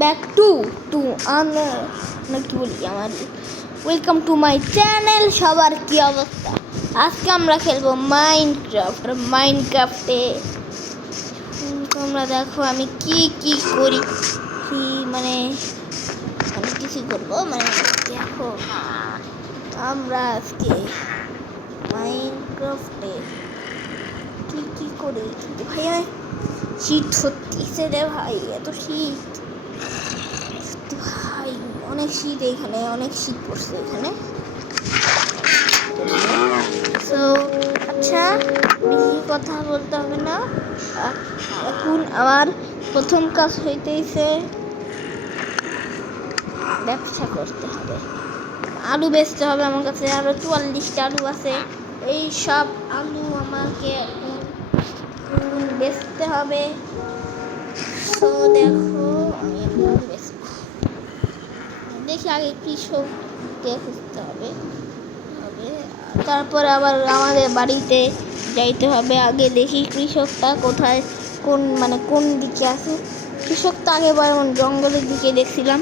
Back to কি বলি আমার ওয়েলকাম টু মাই চ্যানেল। সবার কি অবস্থা? আজকে আমরা খেলবো মাইনক্রাফটে। তোমরা দেখো আমি কি করি, মানে কিছু করবো, দেখো আমরা আজকে মাইনক্রাফটে কি করি। কিন্তু ভাই আমি শীত হচ্ছে রে ভাই, এত শীত ভাই, অনেক শীত এখানে, অনেক শীত পড়ছে এখানে। তো আচ্ছা, বেশি কথা বলতে হবে না। এখন আমার প্রথম কাজ হইতেছে ব্যবসা করতে হবে, আলু বেচতে হবে। আমার কাছে আরো 44টা আলু আছে। এই সব আলু আমাকে বেচতে হবে। তো দেখো আমি আলু বেচবো, দেখি আগে কৃষককে খুঁজতে হবে। তারপর আবার আমাদের বাড়িতে যাইতে হবে। আগে দেখি কৃষকটা কোথায়, কোন দিকে আছে। কৃষক তো আগেবার জঙ্গলের দিকে দেখছিলাম,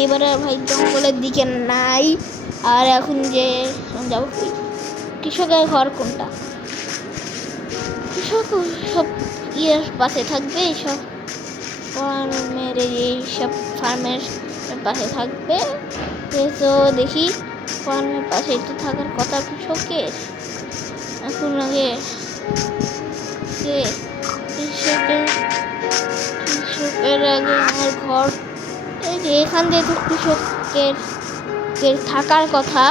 এবারে ভাই জঙ্গলের দিকে নাই। আর এখন যে যাবো, কৃষকের ঘর কোনটা? কৃষক সব ইয়ের পাশে থাকবে, সব ফার্মের, এইসব ফার্মের পাশে থাকবে। তো দেখি ফার্মের পাশে তো থাকার কথা কৃষকের। এখন আগে কৃষকের আগে আমার ঘর, এই যে এখান দিয়ে তো কৃষকের থাকার কথা।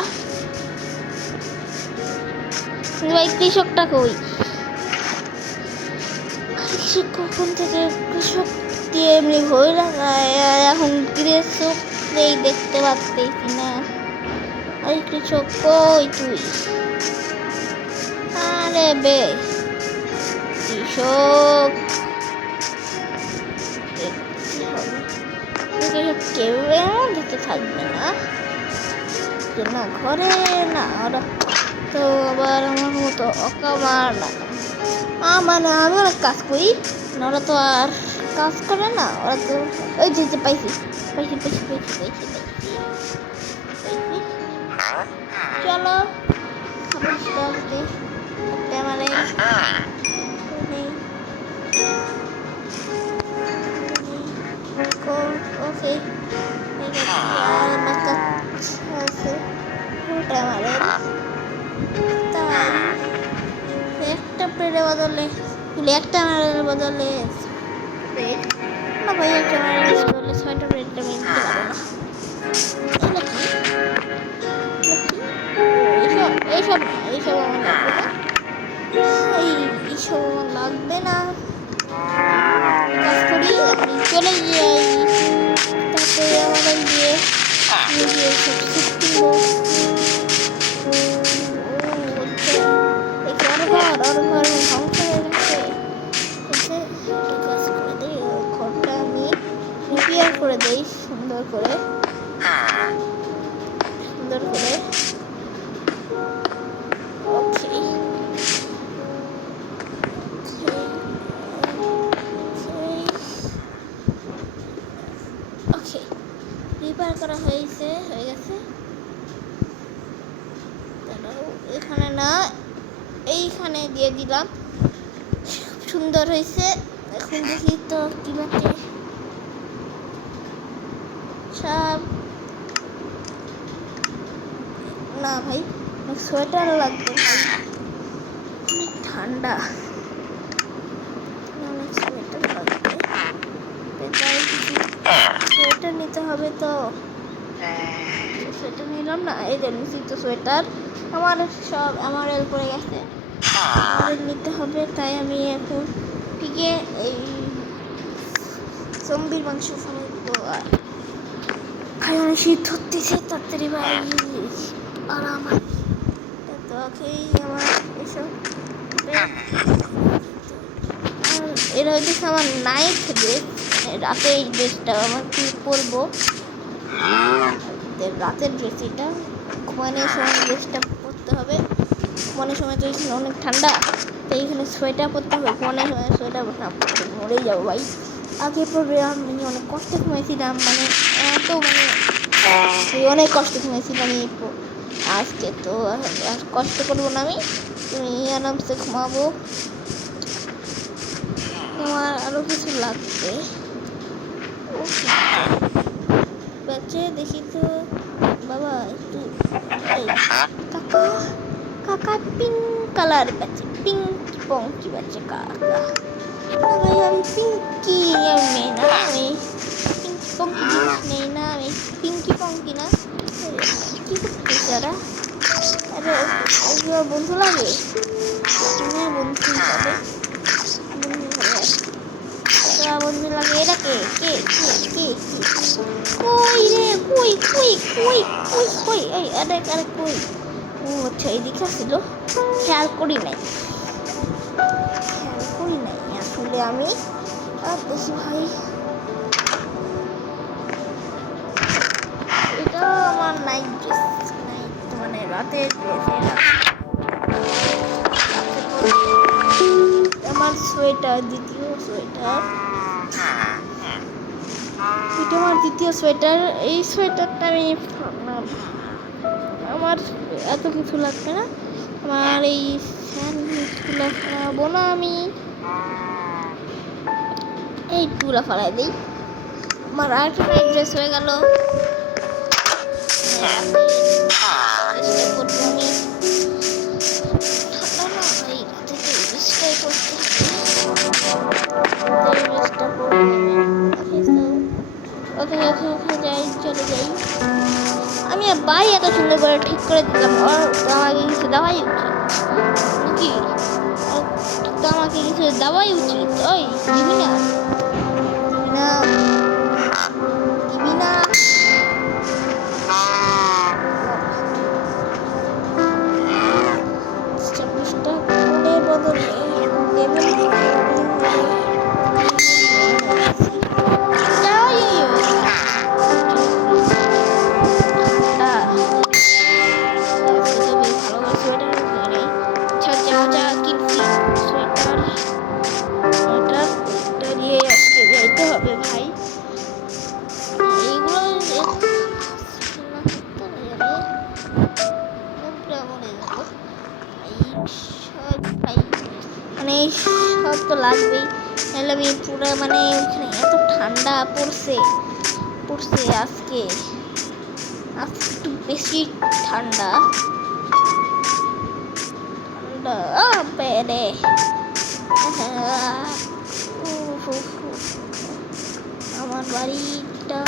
ভাই কৃষকটা কই? কৃষক কখন থেকে কৃষক দিয়ে এমনি ভয় লাগায়, এখন কৃষক নেই, দেখতে পাচ্ছি না। ওই কৃষক কই তুই? আরে বে কৃষক, কেউ দিতে থাকবে না, ঘরে না ওরা তো। আবার আমার মতো অকামার না, মানে আমি অনেক কাজ করি, ওরা তো আর কাজ করে না। ওরা তো ওই যে পাইছি। চলো একটা প্লেটের বদলে একটা মারের বদলে না ভাই, একটা মারের বদলে 6টা প্লেট আমি নিতে পারবো না। এইসব আমার লাগবে না, এইসব আমার লাগবে না। কাজ করি, আমি চলে যাই। তারপরে আমাদের গিয়ে সব শিখবো। ঘর ধ্বংস হয়ে গেছে। কাজ করে দিই, ঘরটা আমি রিপেয়ার করে দিই সুন্দর করে। ওকে, রিপেয়ার করা হয়ে গেছে। এখানে না, এইখানে দিয়ে দিলাম, সুন্দর হয়েছে। এখন দেখি তো কিভাবে সব। না ভাই, সোয়েটার লাগবে, অনেক ঠান্ডা, অনেক সোয়েটার লাগবে। সোয়েটার নিতে হবে তো, সোয়েটার নিলাম না। এই যে নিচ্ছি তো সোয়েটার, আমার সব এমআরএল পড়ে গেছে, এমআরএল নিতে হবে। তাই আমি এখন ঠিকই এই জম্বির মাংস ফেলে দেবো। আর ভাই অনেক শীত হতেছে, তাড়াতাড়ি ভাই আরাম। তো খেয়েই আমার এসব এটা হইতেছে আমার নাইট ড্রেস, রাতে এই ড্রেসটা আমার কি পরবো, রাতের ড্রেস। এটা ঘুমানোর সময় ড্রেসটা পরতে হবে। ঘুমানোর সময় তো এখানে অনেক ঠান্ডা, তো এইখানে সোয়েটার পরতে হবে। ঘুমানোর সময় সোয়েটার না পরতে মরেই যাবো ভাই। আগে পড়বে আমি অনেক কষ্ট ঘুমিয়েছিলাম, মানে এত মানে অনেক কষ্ট ঘুমিয়েছিলাম। আজকে তো আর কষ্ট করবো না, তুমি আরামসে ঘুমাবো। তোমার আরো কিছু লাগবে বাচ্চা, দেখি তো বাবা একটু। কাকা কাকা পিঙ্ক কালার বাচ্চা, পিঙ্ক পঙ্কি বাচ্চা কাকা। ভাই আমি পিঙ্কি, আমি মেয়ে না, আমি পিঙ্কি পঙ্কি জিনিস নেই না, আমি পিঙ্কি পঙ্কি না। কি করতেছে তারা? আরে বন্ধু লাগে, বন্ধু হিসাবে বন্ধু লাগে। এটা কে কে কে কে কই রে, কই কই কই কই কই এই আরে আরে কই? ও আচ্ছা এদিকে ছিল, খেয়াল করি নাই আসলে আমি। দেখি ভাই, এটা আমার নাইট ড্রেস, নাইট মানে রাতের ড্রেস। আমার সোয়েটার, দ্বিতীয় সোয়েটার, এটা আমার দ্বিতীয় সোয়েটার। এই সোয়েটারটা আমি আমার এত কিছু লাগবে না, আমার এই স্যান্ডউইচগুলো খাওয়াবো না আমি, এই টুলা ফালাই দিই। আমার আরেকটা নাইট ড্রেস হয়ে গেল। চলে যাই আমি। বাড়ি এত সুন্দর করে ঠিক করে দিলাম, আমাকে কিছু দেওয়াই উচিত নাকি? আমাকে কিছু দেওয়াই উচিত। ওই দিবি না, দিবি না, চব্বিশটা কোণের বদলে হবে ভাই। এইগুলো মানে সব তো লাগবেই, নাহলে আমি পুরো মানে ওইখানে এত ঠান্ডা পড়ছে আজকে একটু বেশি ঠান্ডা বেড়ে। আমার বাড়িটা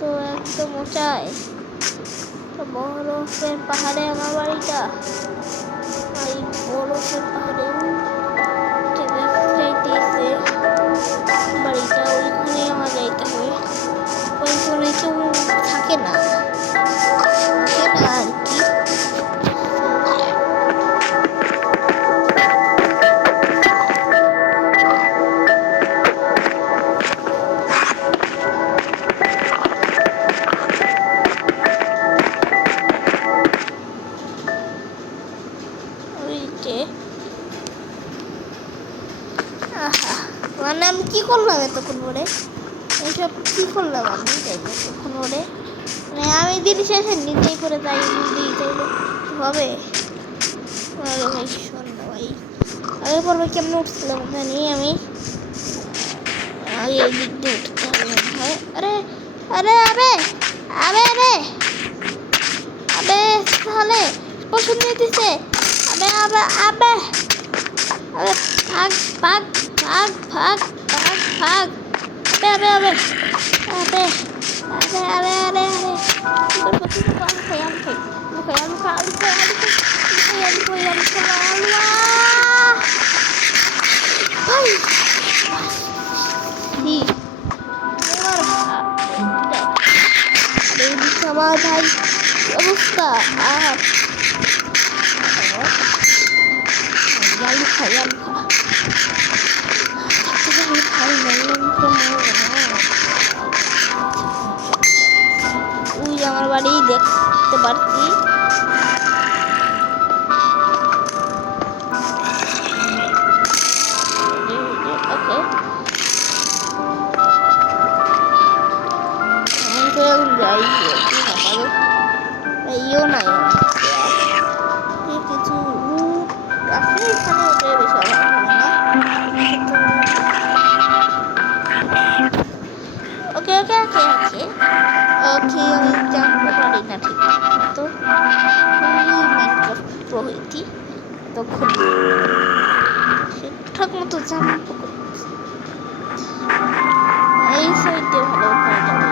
তো একদম উঁচায়, বরফের পাহাড়ে আমার বাড়িটা, এই বরফের পাহাড়ে যাইতেছে বাড়িটা, ওইখানে আমার যাইতে হবে। ওইখানে কেউ থাকে না আর কি। মানে আমি কি করলাম এতক্ষণ পরে, এইসব কি করলাম আমি এতক্ষণ পরে? মানে আমি দিন শেষে নিজেই করে যাই, নিজেই চাইলে হবে। আরে ভাই শোন না ভাই, আগে পর্বে কেমন উঠছিলাম জানি আমি, আগে এই দিক দিয়ে উঠতে হবে ভাই। আরে আরে আরে আরে আরে আবে তাহলে পছন্দ দিতেছে। আবে আবে আবে আবে ভাগ ভাগ ভাগ ভাগ ভাগ ভাগ আবে আবে আবে আবে আবে আবে আবে আমার ভাই অবস্থা আর আলু খাই ওই আমার বাড়ি দেখতে পারছি। ওকে এখন যাই এইও নাই কিছু আছে এখানে, ওটা বেশি অভাব হবে না। ওকে ওকে ওকে ওকে ওকে, আমি জানতে পারি না ঠিক মতো, প্রভৃতি তখন ঠিকঠাক মতো জানবো। এই সাইড দিয়ে ভালো হয়ে যাবে,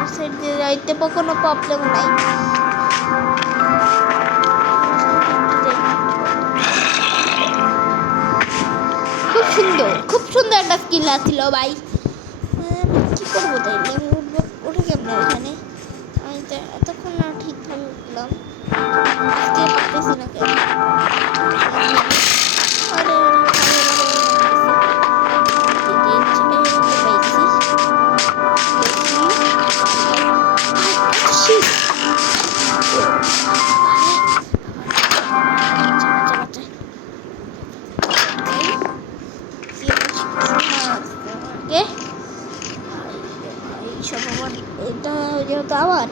এই সাইড দিয়ে যাইতে কোনো প্রবলেম নাই। খুব সুন্দর, খুব সুন্দর একটা স্কিল আছিল ভাই। কি করবো তাইলে, আমি উঠবো, উঠে কেমন এখানে? আমি তো এতক্ষণ না ঠিকভাবে উঠলাম, আজকে পারতেছি না কেন? এটা যেহেতু আবার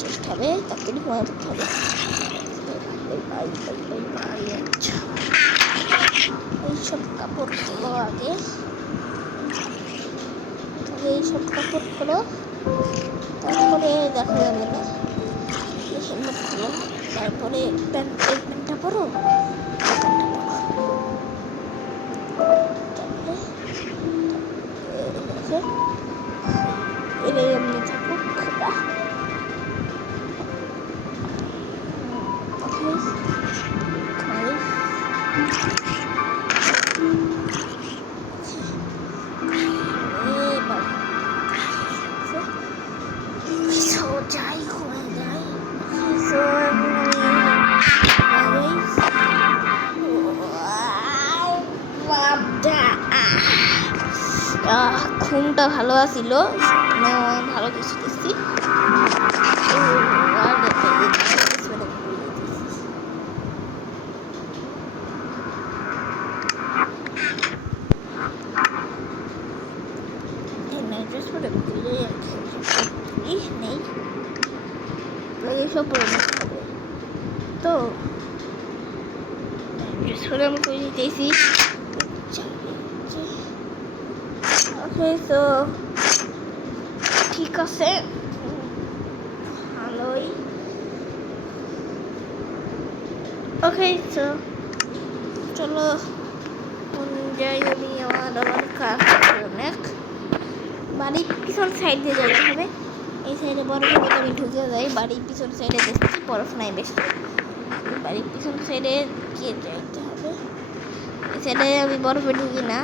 চেষ্টা হবে, তাকে ঘুমায় করতে হবে। আচ্ছা, এইসব কাপড়গুলো আগে, এইসব কাপড়গুলো তারপরে দেখা যাবে না, হেলমেট খুলো, তারপরে প্যান্টটা পরো, এটাই এমনি থাকুক। যাই হয়ে যায়, ঘুমটা ভালো আসিল, ভালো কিছু দেখছি। নেই সব তো আমি করে দিতেছি। তো ঠিক আছে, ভালোই। ওকে তো চলো যাই, আমি আমার কাজ অনেক। বাড়ির পিছন সাইড দিয়ে যেতে হবে, এই সাইডে বরফের মতো আমি ঢুকে যাই। বাড়ির পিছন সাইডে দেখছি বরফ নাই বেশি, বাড়ির পিছন সাইডে গিয়ে যাইতে হবে। এই সাইডে আমি বরফে ঢুকি না।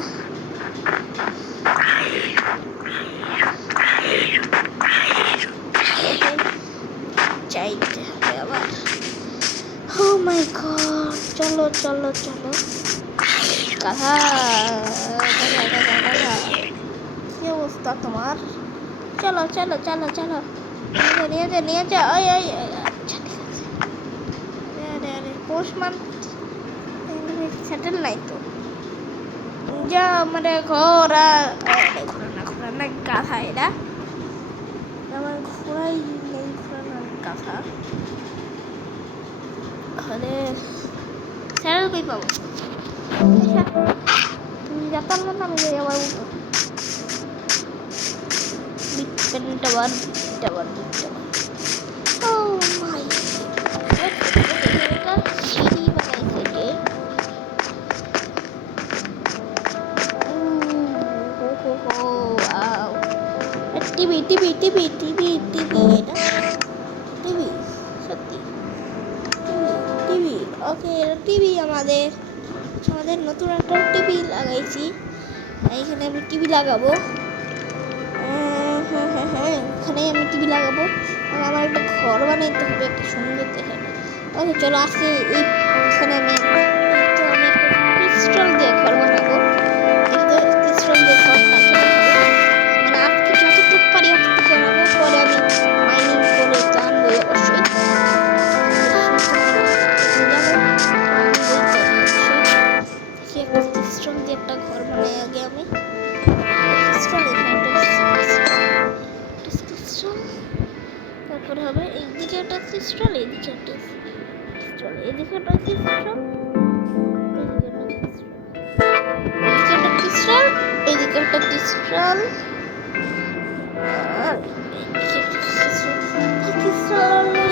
যাইতে হবে আবার। ও মাই গড, চলো চলো চলো গাধা, কি অবস্থা তোমার? চলো চলো চলো চলো, নিয়ে যা। আচ্ছা ঠিক আছে। পোস্টমান সেটেল নাই তো, যা মানে ঘোরা না গাধা, এরা আমার ঘোরাই নেই, ঘোরানোর গাধা। তাহলে স্যারেল কই পাবো? তুমি যাতাম না, আমি আবার উঠো। বিটটা বার ও মাই, সিঁড়ি বানাইছে রে। টিভি এটা টিভি, সত্যি টিভি। ওকে, টিভি আমাদের নতুন একটা টিভি লাগাইছি, এখানে আমি টিভি লাগাবো। হ্যাঁ, এখানে আমি টিভি লাগাবো। আর আমার একটা ঘর বানাইতে হবে, একটা সুন্দর দেখে। ওকে চলো, আজকে এইখানে আমি একটা ক্রিস্টাল দিয়ে ঘর বানাবো। ক্রিস্টাল দিয়ে ঘরটা মানে আজকে যতটুকু পারি অতটুকু বানাবো, পরে আমি মাইনিং করে জানবো অবশ্যই। ক্রিস্টাল দিয়ে একটা ঘর বানাই আগে আমি। তারপরে হবে এইদিকে একটা ক্রিস্টাল, এইদিকে একটা ক্রিস্টাল, এদিকে একটা ক্রিস্টাল, এদিকে একটা ক্রিস্টাল, এদিকে একটা ক্রিস্টাল, আর এদিকে একটা ক্রিস্টাল।